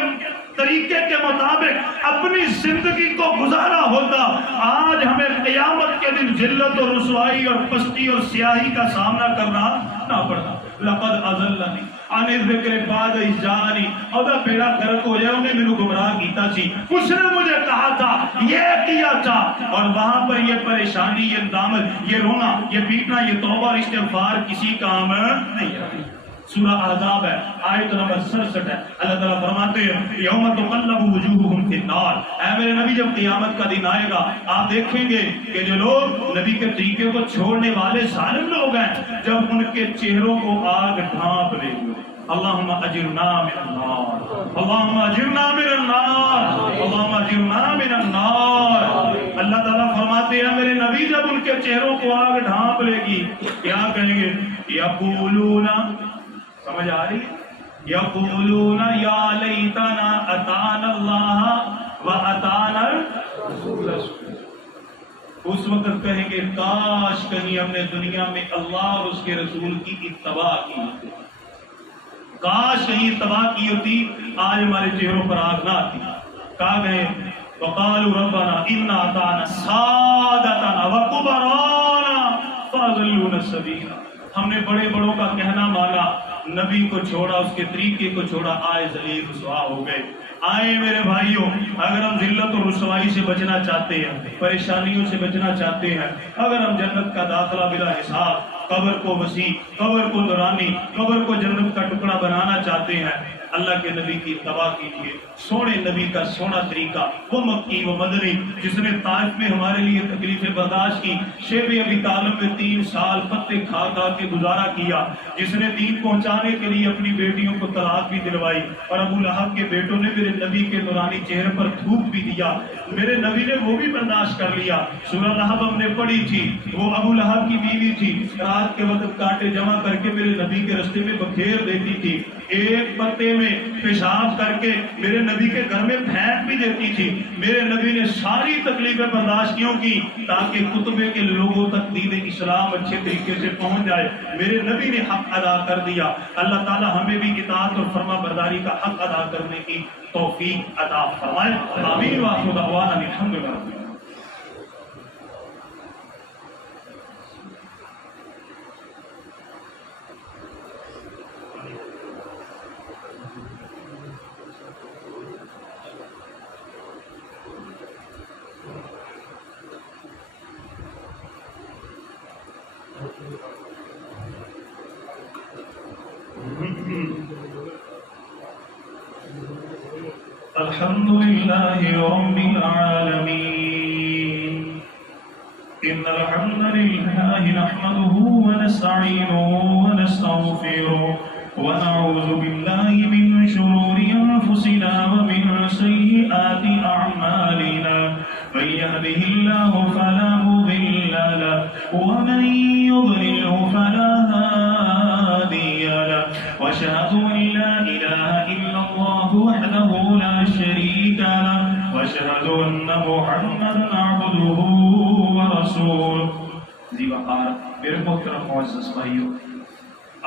طریقے کے مطابق اپنی زندگی کو گزارا ہوتا. آج ہمیں قیامت کے دن ذلت اور رسوائی اور پستی اور سیاہی کا سامنا کرنا نہ پڑتا. لقد اضلنی عن الذکر بعد اذ جاءنی، اور بیڑا غرق ہو جائے، انہیں میرے گمراہ کیتا سی، کچھ نے مجھے کہا تھا، یہ کیا تھا، اور وہاں پر یہ پریشانی، یہ دامن، یہ رونا، یہ پیٹنا، یہ توبہ اور استغفار کسی کام نہیں آتی. سورہ احزاب ہے، آیت نمبر 67 ہے. اللہ تعالیٰ فرماتے ہیں یوم تقلب وجوہہم فی النار، اے میرے نبی جب قیامت کا دن آئے گا آپ دیکھیں گے کہ جو لوگ نبی کے طریقے کو چھوڑنے والے ظالم لوگ ہیں، جب ان کے چہروں کو آگ ڈھانپ لے گی. اللہم اجرنا من النار، اللہم اجرنا من النار، اللہم اجرنا من النار. اللہ تعالیٰ فرماتے ہیں میرے نبی جب ان کے چہروں کو آگ ڈھانپ لے گی کیا کہیں گے؟ یقولون، سمجھ آ رہی ہے؟ یقولون یا لیتنا اطعنا اللہ و اطعنا الرسول. اس وقت کہیں گے کاش کہیں ہم نے دنیا میں اللہ اور اس کے رسول کی اتباع کی ہوتی، کاش کہیں اتباع کی ہوتی، آج ہمارے چہروں پر آگ نہ آتی. کہا گئے وقالوا ربنا انا اطعنا سادتنا وکبرانا فاضلونا السبیل، ہم نے بڑے بڑوں کا کہنا مانا، نبی کو چھوڑا، اس کے طریقے کو چھوڑا، آئے ذلیل رسوا ہو گئے. آئے میرے بھائیوں، اگر ہم ذلت اور رسوائی سے بچنا چاہتے ہیں، پریشانیوں سے بچنا چاہتے ہیں، اگر ہم جنت کا داخلہ بلا حساب، قبر کو وسیع، قبر کو نورانی، قبر کو جنت کا ٹکڑا بنانا چاہتے ہیں، اللہ کے نبی کی اتباع کیجیے. سونے نبی کا سونا طریقہ، وہ مکی وہ مدنی جس نے طائف میں ہمارے لیے تکلیفیں برداشت کی، شیب ابی طالب میں 3 سال پتے کھا کھا کے گزارا کیا، جس نے دین پہنچانے کے لیے اپنی بیٹیوں کو طلاق بھی دلوائی، اور ابو لہب کے بیٹوں نے میرے نبی کے نورانی چہرے پر تھوک بھی دیا، میرے نبی نے وہ بھی برداشت کر لیا. سورہ لہب ہم نے پڑھی تھی، وہ ابو لہب کی بیوی تھی، رات کے وقت کانٹے جمع کر کے میرے نبی کے رستے میں بکھیر دیتی تھی، ایک پتے میں پیشاب کر کے میرے نبی کے گھر میں پھینک بھی دیتی تھی. میرے نبی نے ساری تکلیفیں برداشت کیوں کی؟ تاکہ کتبے کے لوگوں تک دین اسلام اچھے طریقے سے پہنچ جائے. میرے نبی نے حق ادا کر دیا. اللہ تعالی ہمیں بھی اطاعت اور فرما برداری کا حق ادا کرنے کی توفیق عطا فرمائے. آمین. وآخر دعوانا الحمد للہ. الحمد لله رب العالمين إن الحمد لله نحمده ونستعينه ونستغفره ونعوذ بالله من شرور أنفسنا ومن سيئات أعمالنا من يهده الله فلا مضل له ومن يضلله فلا هادي له وأشهد أن لا إله إلا الله وحده لا شريك له وأشهد أن محمدا عبده ورسوله. ذی وقار میرے محترم معزز بھائیو،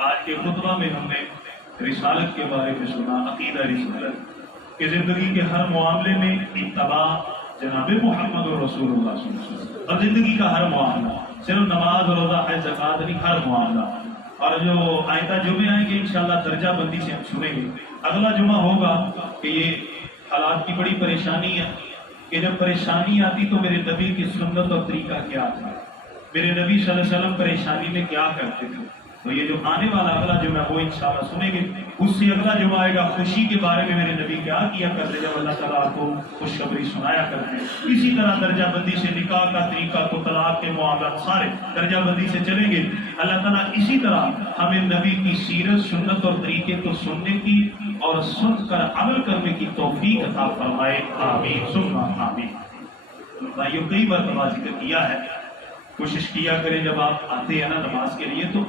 آج کے خطبہ میں ہم نے رسالت کے بارے میں سنا، عقیدہ رسالت کہ زندگی کے ہر معاملے میں اتباع جناب محمد رسول اللہ صلی اللہ علیہ وسلم، اور زندگی کا ہر معاملہ، صرف نماز روزہ حج زکوٰۃ نہیں، ہر معاملہ. اور جو آئندہ جمعے آئیں گے انشاءاللہ درجہ بندی سے ہم سنیں گے. اگلا جمعہ ہوگا کہ یہ حالات کی بڑی پریشانی ہے کہ جب پریشانی آتی تو میرے نبی کی سنت اور طریقہ کیا تھا، میرے نبی صلی اللہ علیہ وسلم پریشانی میں کیا کرتے تھے. تو یہ جو آنے والا اگلا جمعہ وہ انشاءاللہ سنیں گے. اس سے اگلا جمعہ آئے گا خوشی کے بارے میں میرے نبی کیا کیا کرتے جب اللہ تعالیٰ آپ کو خوشخبری سنایا کرتے. اسی طرح درجہ بندی سے نکاح کا طریقہ کو، طلاق کے معاملات سارے درجہ بندی سے چلیں گے. اللہ تعالیٰ اسی طرح ہمیں نبی کی سیرت، سنت اور طریقے کو سننے کی اور سن کر عمل کرنے کی توفیق عطا فرمائے. آمین ثم آمین. بھائیو کئی مرتبہ ذکر کیا ہے، کوشش کیا کریں جب آپ آتے ہیں نا نماز کے لیے تو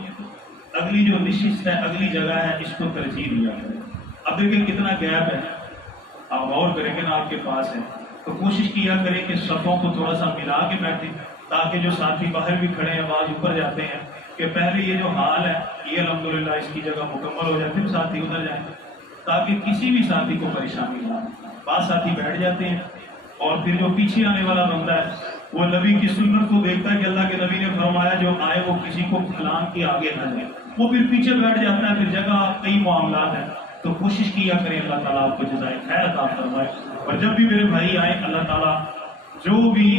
اگلی جو نشست ہے، اگلی جگہ ہے، اس کو ترجیح دیا کریں. اب دیکھیں کتنا گیپ ہے، آپ غور کریں گے نا آپ کے پاس ہے تو کوشش کیا کریں کہ صفوں کو تھوڑا سا ملا کے بیٹھیں تاکہ جو ساتھی باہر بھی کھڑے ہیں آواز اوپر جاتے ہیں کہ پہلے یہ جو حال ہے یہ الحمدللہ اس کی جگہ مکمل ہو جائے، پھر ساتھی ادھر جائیں تاکہ کسی بھی ساتھی کو پریشانی نہ ہو. بعض ساتھی بیٹھ جاتے ہیں اور پھر جو پیچھے آنے والا بندہ ہے وہ نبی کی سنت کو دیکھتا ہے کہ اللہ کے نبی نے فرمایا جو آئے وہ کسی کو پھلان کے آگے نہ جائے، وہ پھر پیچھے بیٹھ جاتا ہے. پھر جگہ کئی معاملات ہیں تو کوشش کیا کریں اللہ تعالیٰ آپ کو جزائے خیر عطا فرمائے. اور جب بھی میرے بھائی آئے اللہ تعالیٰ جو بھی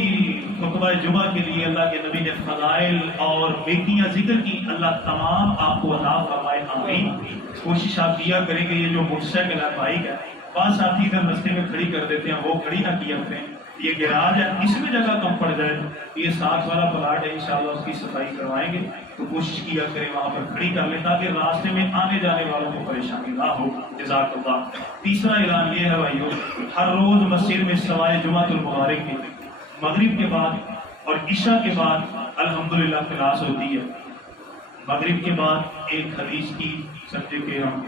خطبہ جمعہ کے لیے اللہ کے نبی نے فضائل اور نیکیاں ذکر کی اللہ تمام آپ کو عطا فرمائے. آمین. کوشش آپ کیا کریں کہ یہ جو موٹر سائیکل ہے، بائک ہے، بعض ساتھی ادھر رستے میں کھڑی کر دیتے ہیں، وہ کھڑی نہ کیا کریں. یہ گراج ہے، اس میں جگہ کم پڑ جائے، یہ ساتھ والا پلاٹ ہے انشاءاللہ اس کی صفائی کروائیں گے تو کوشش کیا کریں وہاں پر کھڑی کر لیں تاکہ راستے میں آنے جانے والوں کو پریشانی نہ ہو. جزاک اللہ. تیسرا اعلان یہ ہے بھائیو، ہر روز مسجد میں سوائے جمعۃ المبارک کی مغرب کے بعد اور عشاء کے بعد الحمدللہ کلاس ہوتی ہے. مغرب کے بعد ایک حدیث کی سمجھے کہ ہم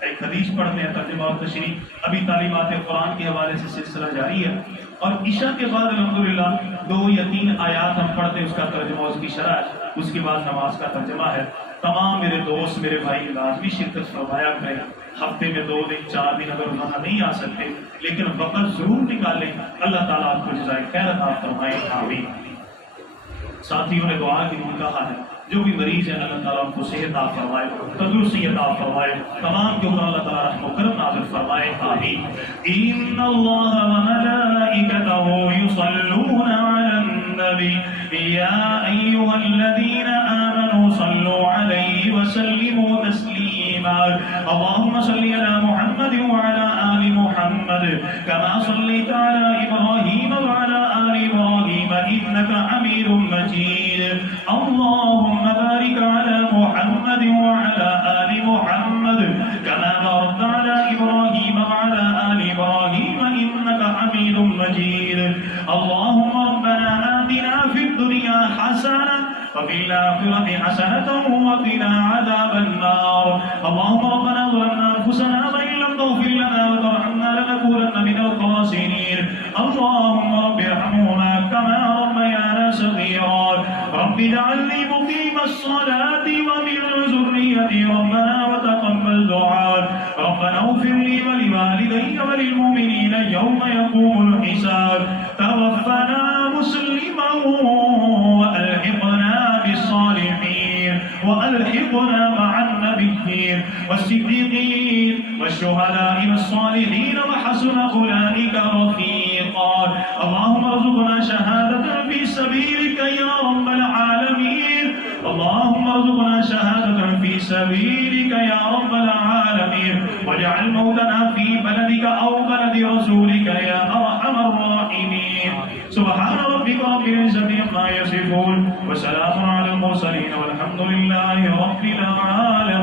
ایک حدیث پڑھتے ہیں، ترجمہ اور تشریح، ابھی تعلیمات قرآن کے حوالے سے سلسلہ جاری ہے. اور عشاء کے بعد الحمدللہ 2 یا 3 آیات ہم پڑھتے ہیں، اس کا ترجمہ، اس کی شرح، اس کے بعد نماز کا ترجمہ ہے. تمام میرے دوست میرے بھائی لازمی شرکت فرمایا کریں. ہفتے میں 2 دن 4 دن اگر روزانہ نہیں آ سکتے لیکن وقت ضرور نکالیں. اللہ تعالیٰ آپ کو جزائے خیر عطا فرمائے. آمین. ساتھیوں نے دعا کے لیے کہا ہے جو بھی مریض ہیں اللہ تعالیٰ ان کو صحت عطا فرمائے، تندرستی عطا فرمائے، تمام کے اوپر اللہ تعالیٰ رحم و کرم نازل فرمائے. آمین. ان اللہ وملائکتہ یصلون علی النبی یا ایھا الذین آمنوا صلوا علیہ وسلموا تسلیما. اللهم صل علی محمد وعلى آل محمد كما صليت على ابراہیم وعلى آل ابراہیم انک حمید مجید. اللهم بارك على محمد وعلى آل محمد كما باركت على إبراهيم وعلى آل إبراهيم إنك حميد مجيد. اللهم ربنا آتنا في الدنيا حسنة وفي الآخرة حسنة وقنا عذاب النار. اللهم ربنا ظلمنا أنفسنا وإن لم تغفر لنا وترحمنا لنكونن من الخاسرين. اللهم رب ارحمهما كما ربيانا صغيرا. رب اجعلني مقيم الصلاة ومن ذريتي ربنا وتقبل دعاء. ربنا اغفر لي ولوالدي وللمؤمنين يوم يقوم الحساب. توفنا مسلما وألحقنا بالصالحين وألحقنا مع النبيين والصديقين والشهداء والصالحين وحسن أولئك رفيقا. اللهم ارزقنا شهادة في سبيلك يا رب العالمين. اللهم ارزقنا شهادة في سبيلك يا رب العالمين واجعل موتنا في بلدك أو بلد رسولك يا أرحم الراحمين سبحان ربك رب العزة عما يصفون وسلام على المرسلين والحمد لله رب العالمين.